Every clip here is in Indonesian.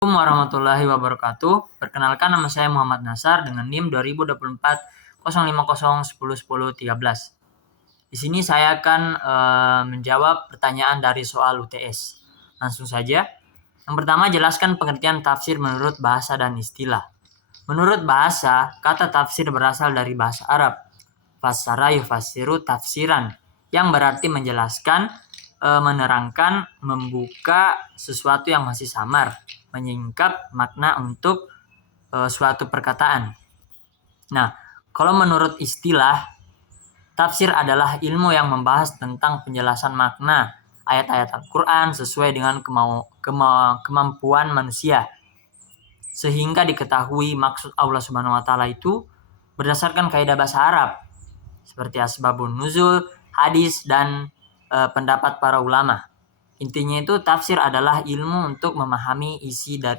Assalamualaikum warahmatullahi wabarakatuh. Perkenalkan, nama saya Muhammad Nasar dengan NIM 2024 050101013. Di sini saya akan menjawab pertanyaan dari soal UTS. Langsung saja. Yang pertama, jelaskan pengertian tafsir menurut bahasa dan istilah. Menurut bahasa, kata tafsir berasal dari bahasa Arab. Fassara yufassiru tafsiran, yang berarti menjelaskan, menerangkan, membuka sesuatu yang masih samar, menyingkap makna untuk suatu perkataan. Nah, kalau menurut istilah, tafsir adalah ilmu yang membahas tentang penjelasan makna ayat-ayat Al-Quran sesuai dengan kemampuan manusia, sehingga diketahui maksud Allah Subhanahu wa Ta'ala itu berdasarkan kaidah bahasa Arab, seperti asbabun nuzul, hadis, dan pendapat para ulama. Intinya itu tafsir adalah ilmu untuk memahami isi dan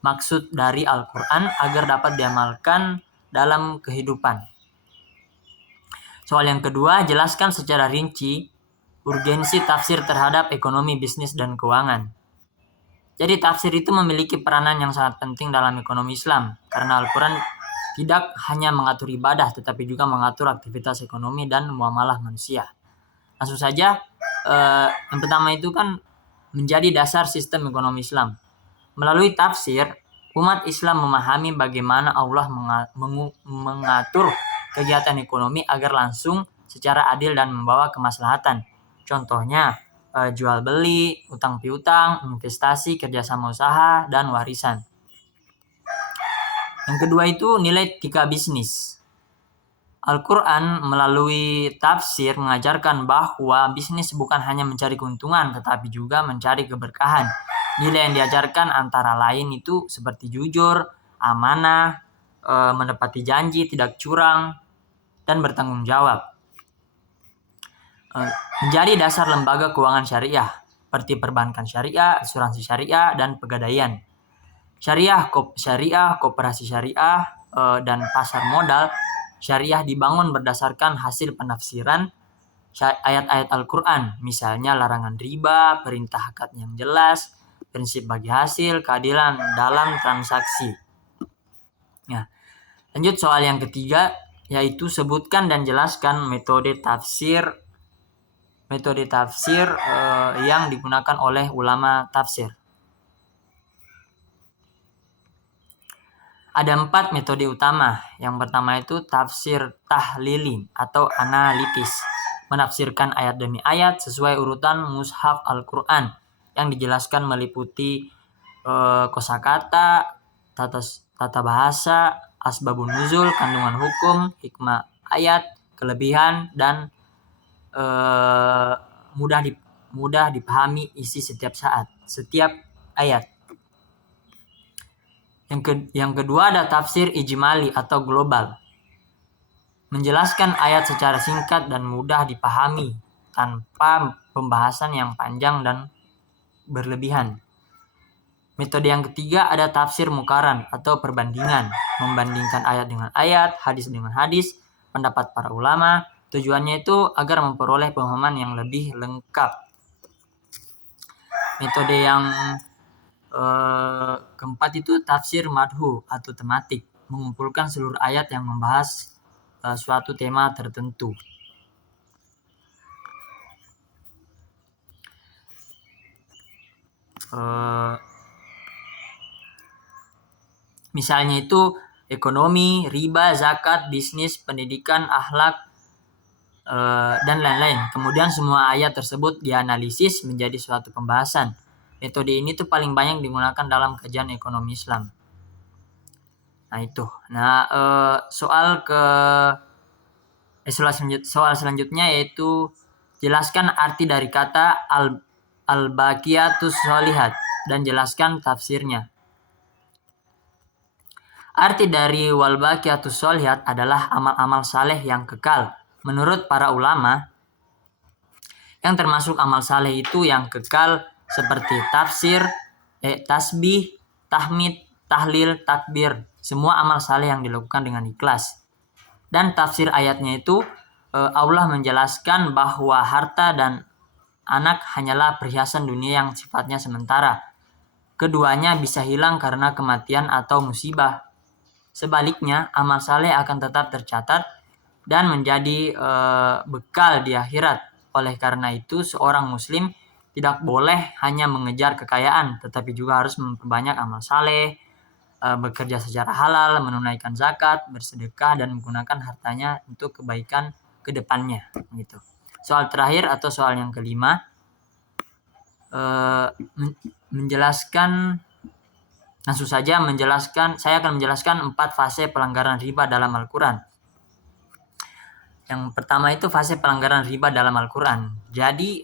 maksud dari Al-Quran agar dapat diamalkan dalam kehidupan. Soal yang kedua, jelaskan secara rinci urgensi tafsir terhadap ekonomi, bisnis, dan keuangan. Jadi tafsir itu memiliki peranan yang sangat penting dalam ekonomi Islam, karena Al-Quran tidak hanya mengatur ibadah, tetapi juga mengatur aktivitas ekonomi dan muamalah manusia. Langsung saja, yang pertama itu kan menjadi dasar sistem ekonomi Islam. Melalui tafsir, umat Islam memahami bagaimana Allah mengatur kegiatan ekonomi agar langsung, secara adil, dan membawa kemaslahatan. Contohnya, jual beli, utang piutang, investasi, kerjasama usaha, dan warisan. Yang kedua itu nilai etika bisnis. Al-Quran melalui tafsir mengajarkan bahwa bisnis bukan hanya mencari keuntungan, tetapi juga mencari keberkahan. Nilai yang diajarkan antara lain itu seperti jujur, amanah, menepati janji, tidak curang, dan bertanggung jawab. Menjadi dasar lembaga keuangan syariah, seperti perbankan syariah, asuransi syariah, dan pegadaian. Syariah, koperasi syariah, dan pasar modal syariah dibangun berdasarkan hasil penafsiran ayat-ayat Al-Quran, misalnya larangan riba, perintah akad yang jelas, prinsip bagi hasil, keadilan dalam transaksi. Nah, lanjut soal yang ketiga, yaitu sebutkan dan jelaskan metode tafsir yang digunakan oleh ulama tafsir. Ada 4 metode utama. Yang pertama itu tafsir tahlili atau analitis, menafsirkan ayat demi ayat sesuai urutan mushaf Al-Quran, yang dijelaskan meliputi kosakata, tata bahasa, asbabun nuzul, kandungan hukum, hikmah ayat, kelebihan, dan mudah dipahami isi setiap ayat. Yang kedua ada tafsir ijmali atau global, menjelaskan ayat secara singkat dan mudah dipahami tanpa pembahasan yang panjang dan berlebihan. Metode yang ketiga ada tafsir mukaran atau perbandingan, membandingkan ayat dengan ayat, hadis dengan hadis, pendapat para ulama. Tujuannya itu agar memperoleh pemahaman yang lebih lengkap. Metode yang keempat itu tafsir madhu atau tematik, mengumpulkan seluruh ayat yang membahas suatu tema tertentu. Misalnya itu ekonomi, riba, zakat, bisnis, pendidikan, akhlak, dan lain-lain. Kemudian semua ayat tersebut dianalisis menjadi suatu pembahasan. Metode ini tuh paling banyak digunakan dalam kajian ekonomi Islam. Nah itu. Soal selanjutnya yaitu jelaskan arti dari kata al-baqiyatus sholihat dan jelaskan tafsirnya. Arti dari wal baqiyatus sholihat adalah amal-amal saleh yang kekal. Menurut para ulama, yang termasuk amal saleh itu yang kekal seperti tasbih, tahmid, tahlil, takbir, semua amal saleh yang dilakukan dengan ikhlas. Dan tafsir ayatnya itu Allah menjelaskan bahwa harta dan anak hanyalah perhiasan dunia yang sifatnya sementara. keduanya bisa hilang karena kematian atau musibah. Sebaliknya, amal saleh akan tetap tercatat dan menjadi bekal di akhirat. Oleh karena itu, seorang muslim tidak boleh hanya mengejar kekayaan, tetapi juga harus memperbanyak amal saleh, bekerja secara halal, menunaikan zakat, bersedekah, dan menggunakan hartanya untuk kebaikan ke depannya. Gitu. Soal terakhir atau soal yang kelima, saya akan menjelaskan 4 fase pelanggaran riba dalam Al-Quran. Yang pertama itu fase pelanggaran riba dalam Al-Quran. Jadi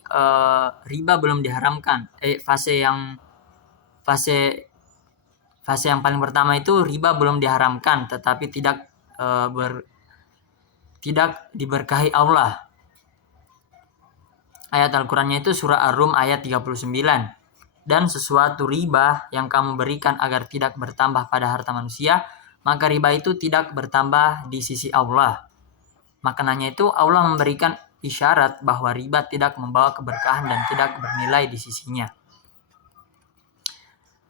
riba belum diharamkan. Fase yang paling pertama itu riba belum diharamkan, tetapi tidak diberkahi Allah. Ayat Al-Qurannya itu surah Ar-Rum ayat 39. Dan sesuatu riba yang kamu berikan agar tidak bertambah pada harta manusia, maka riba itu tidak bertambah di sisi Allah. Maknanya itu Allah memberikan isyarat bahwa riba tidak membawa keberkahan dan tidak bernilai di sisinya.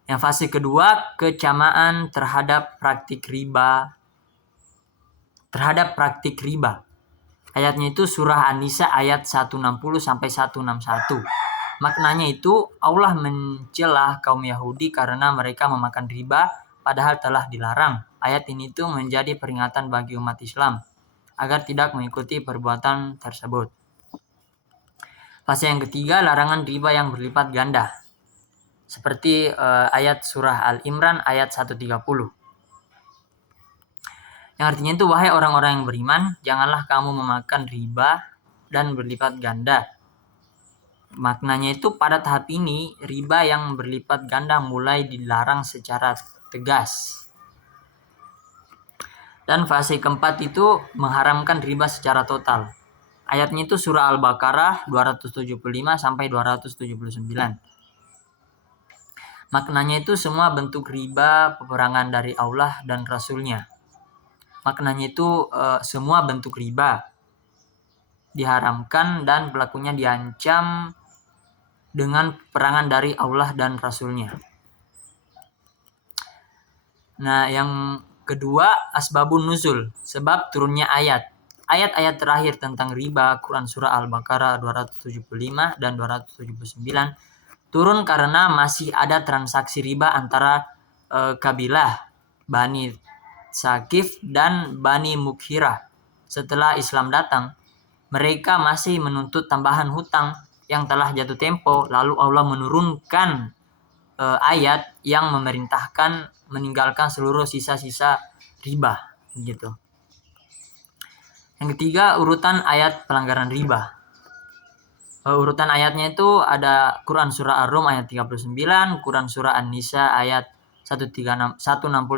Yang fase kedua, kecamaan terhadap praktik riba. Ayatnya itu surah An-Nisa ayat 160 sampai 161. Maknanya itu Allah mencela kaum Yahudi karena mereka memakan riba padahal telah dilarang. Ayat ini tuh menjadi peringatan bagi umat Islam agar tidak mengikuti perbuatan tersebut. Fase yang ketiga, larangan riba yang berlipat ganda. Seperti ayat surah Al-Imran ayat 130. Yang artinya itu, wahai orang-orang yang beriman, janganlah kamu memakan riba dan berlipat ganda. Maknanya itu pada tahap ini, riba yang berlipat ganda mulai dilarang secara tegas. Dan fase keempat itu mengharamkan riba secara total. Ayatnya itu surah Al-Baqarah 275 sampai 279. Maknanya itu semua bentuk riba peperangan dari Allah dan Rasul-Nya. Maknanya itu semua bentuk riba diharamkan dan pelakunya diancam dengan peperangan dari Allah dan Rasul-Nya. Nah, yang kedua, asbabun nuzul, sebab turunnya ayat. Ayat-ayat terakhir tentang riba, Quran surah Al-Baqarah 275 dan 279, turun karena masih ada transaksi riba antara kabilah Bani Sakif dan Bani Mukhirah. Setelah Islam datang, mereka masih menuntut tambahan hutang yang telah jatuh tempo. Lalu Allah menurunkan ayat yang memerintahkan meninggalkan seluruh sisa-sisa riba. Gitu. Yang ketiga, urutan ayat pelanggaran riba. Urutan ayatnya itu ada Quran surah Ar-Rum ayat 39, Quran surah An-Nisa ayat 160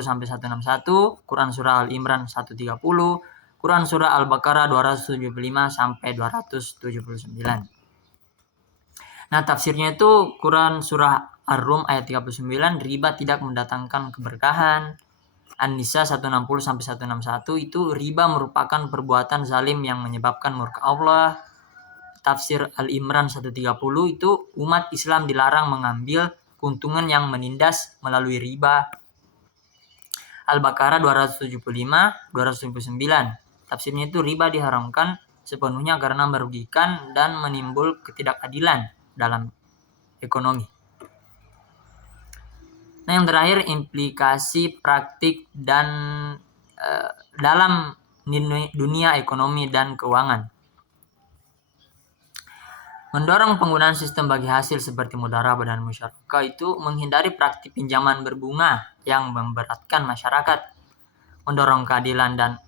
sampai 161, Quran surah Al-Imran 130, Quran surah Al-Baqarah 275 sampai 279. Nah, tafsirnya itu Quran surah Ar-Rum ayat 39, riba tidak mendatangkan keberkahan. An-Nisa 160 sampai 161 itu riba merupakan perbuatan zalim yang menyebabkan murka Allah. Tafsir Al-Imran 130 itu umat Islam dilarang mengambil keuntungan yang menindas melalui riba. Al-Baqarah 275, 279. Tafsirnya itu riba diharamkan sepenuhnya karena merugikan dan menimbul ketidakadilan dalam ekonomi. Nah, yang terakhir, implikasi praktik dan dalam dunia ekonomi dan keuangan. Mendorong penggunaan sistem bagi hasil seperti mudharabah dan musyarakah itu menghindari praktik pinjaman berbunga yang memberatkan masyarakat. Mendorong keadilan dan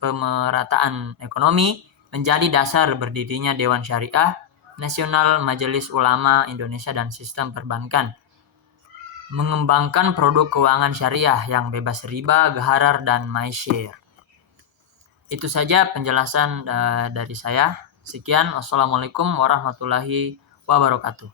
pemerataan ekonomi menjadi dasar berdirinya Dewan Syariah Nasional, Majelis Ulama Indonesia, dan sistem perbankan. Mengembangkan produk keuangan syariah yang bebas riba, gharar, dan maisir. Itu saja penjelasan dari saya. Sekian, wassalamualaikum warahmatullahi wabarakatuh.